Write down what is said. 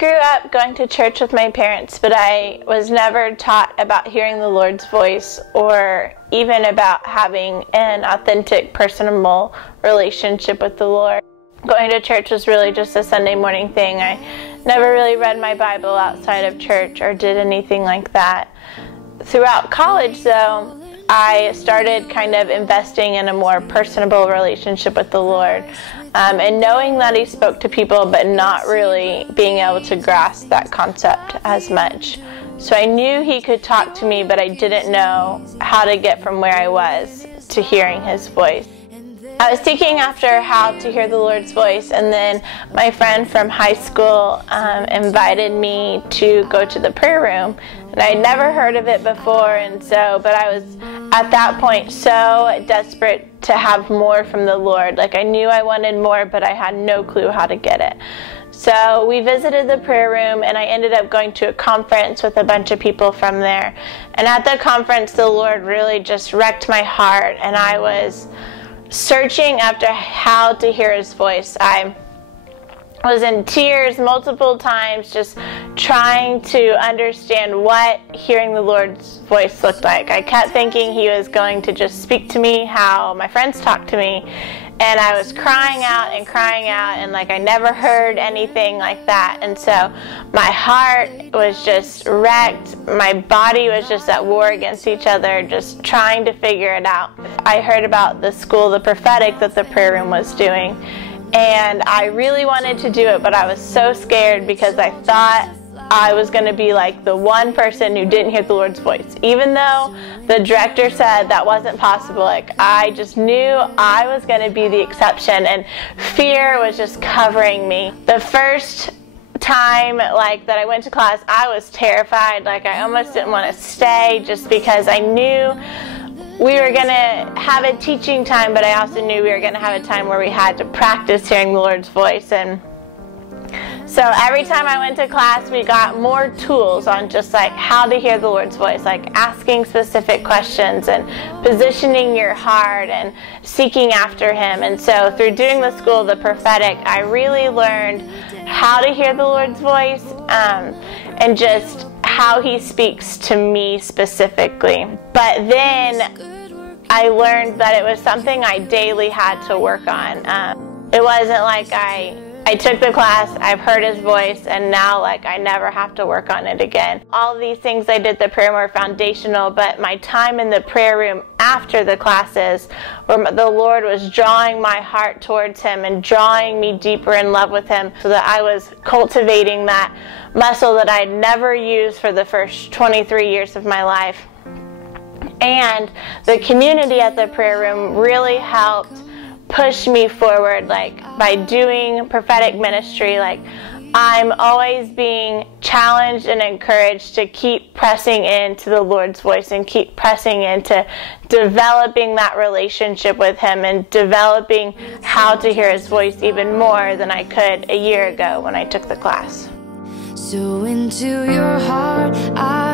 grew up going to church with my parents, but I was never taught about hearing the Lord's voice or even about having an authentic, personal relationship with the Lord. Going to church was really just a Sunday morning thing. I never really read my Bible outside of church or did anything like that. Throughout college, though, I started kind of investing in a more personable relationship with the Lord, and knowing that He spoke to people, but not really being able to grasp that concept as much. So I knew He could talk to me, but I didn't know how to get from where I was to hearing His voice. I was seeking after how to hear the Lord's voice, and then my friend from high school invited me to go to the prayer room, and I'd never heard of it before, but I was at that point so desperate to have more from the Lord. Like, I knew I wanted more, but I had no clue how to get it. So we visited the prayer room, and I ended up going to a conference with a bunch of people from there. And at the conference, the Lord really just wrecked my heart, and I was searching after how to hear His voice. I was in tears multiple times, just trying to understand what hearing the Lord's voice looked like. I kept thinking He was going to just speak to me how my friends talk to me, and I was crying out, and like I never heard anything like that. And so my heart was just wrecked. My body was just at war against each other, just trying to figure it out. I heard about the school, the prophetic, that the prayer room was doing, and I really wanted to do it, but I was so scared because I thought I was going to be like the one person who didn't hear the Lord's voice. Even though the director said that wasn't possible, like, I just knew I was going to be the exception, and fear was just covering me. The first time that I went to class, I was terrified. Like, I almost didn't want to stay just because I knew we were going to have a teaching time, but I also knew we were going to have a time where we had to practice hearing the Lord's voice. And so every time I went to class, we got more tools on just like how to hear the Lord's voice, like asking specific questions and positioning your heart and seeking after Him. And so through doing the school of the prophetic, I really learned how to hear the Lord's voice, and just how He speaks to me specifically. But then I learned that it was something I daily had to work on. It wasn't like I took the class, I've heard His voice, and now I never have to work on it again. All of these things I did at the prayer room were foundational, but my time in the prayer room after the classes, where the Lord was drawing my heart towards Him and drawing me deeper in love with Him, so that I was cultivating that muscle that I'd never used for the first 23 years of my life. And the community at the prayer room really helped push me forward, by doing prophetic ministry. I'm always being challenged and encouraged to keep pressing into the Lord's voice and keep pressing into developing that relationship with Him and developing how to hear His voice even more than I could a year ago when I took the class. So into your heart I